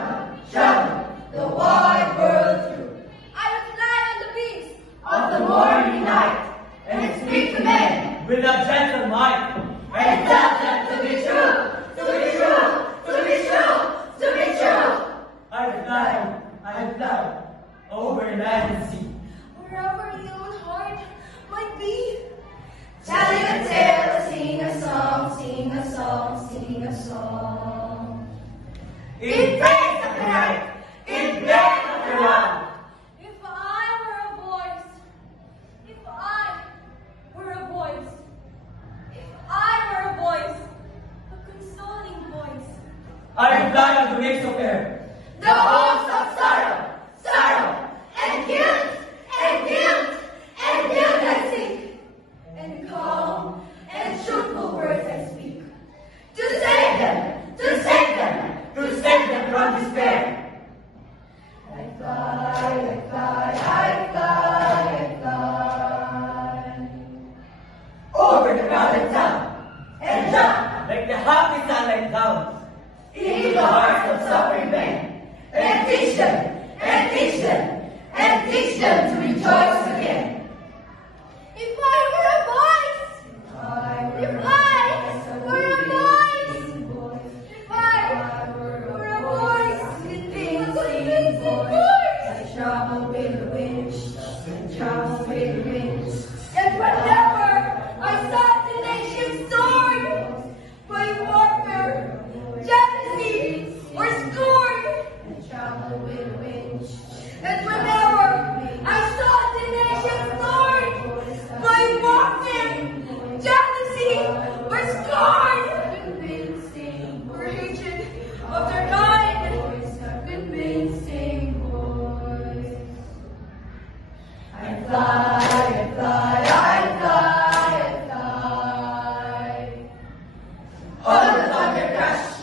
travel, travel the wide world through. I would fly on the wings Of the morning light, and speak to men, with a gentle might, and tell them to be true, to be true, to be true, to be true. I fly, over land and sea. wherever the old heart might be. Telling a tale, sing a song, sing a song, sing a song. In praise of the night, in praise of the love. If I were a voice, if I were a voice, if I were a voice, a consoling voice. I fly on the wings of air. The hosts of sorrow, sorrow, and guilt, and guilt, and guilt I seek, and calm and truthful words I speak, to save them, to save them, to save them from despair. I fly, I fly, I fly, I fly, over the crowded town, and jump, Like the happy sunlight clouds. in the hearts of suffering men. And teach them, and teach them, and teach them to rejoice again. If I were a voice, if I were a voice, if I were a voice, Sing voice, I travel with the wind, I travel with the wind. and whenever I saw the nation's sword, by warfare, jealousy, or scorn, I travel with the wind. and whenever I saw the nation's sword, by warfare, jealousy, or scorn, Convincing or hatred of their kind, voice, a convincing voice. I fly, I fly, I fly, I fly. All the thunder crash,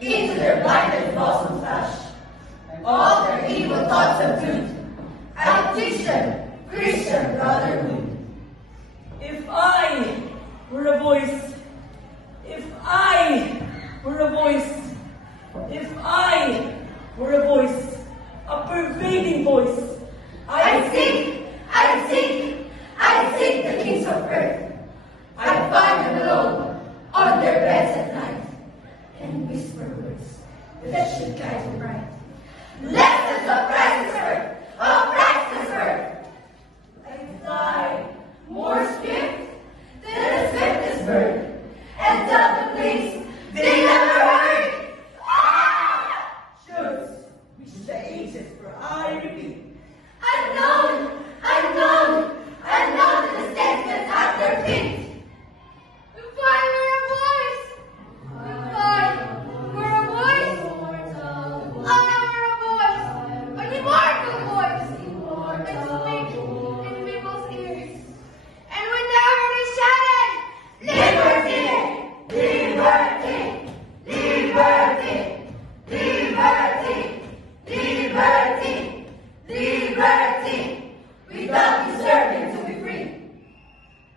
into their blinded blossom flash. All their evil thoughts subdued. I teach them Christian brotherhood. If I were a voice, if I were a voice, if I were a voice, a pervading voice, I sing, I sing, I sing the kings of earth. I find them alone on their beds at night and whisper words that should guide them right. Lessons of Christ's word, of Christ's word. I fly more swift than a swiftest bird, and tell the things they never heard. Ah! truths which the ages for I repeat. Unknown, unknown, unknown to the statesmen at their feet. if I were a voice, if I were a voice, an immortal voice, and speak in people's ears. And whenever they shouted, Liberty, liberty, liberty, liberty, liberty, liberty, without deserving to be free.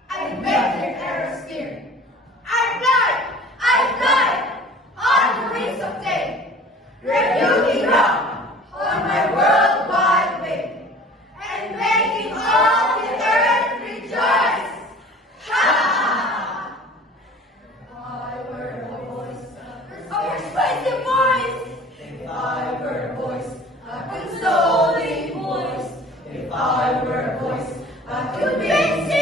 I beg their arrows fear. I fly, on the wings of day, rebuking ground on my worldwide way, and making all the earth rejoice. Ha! If I were a voice, a persuasive voice, if I were a voice, a consoling voice, if I were a voice, a convincing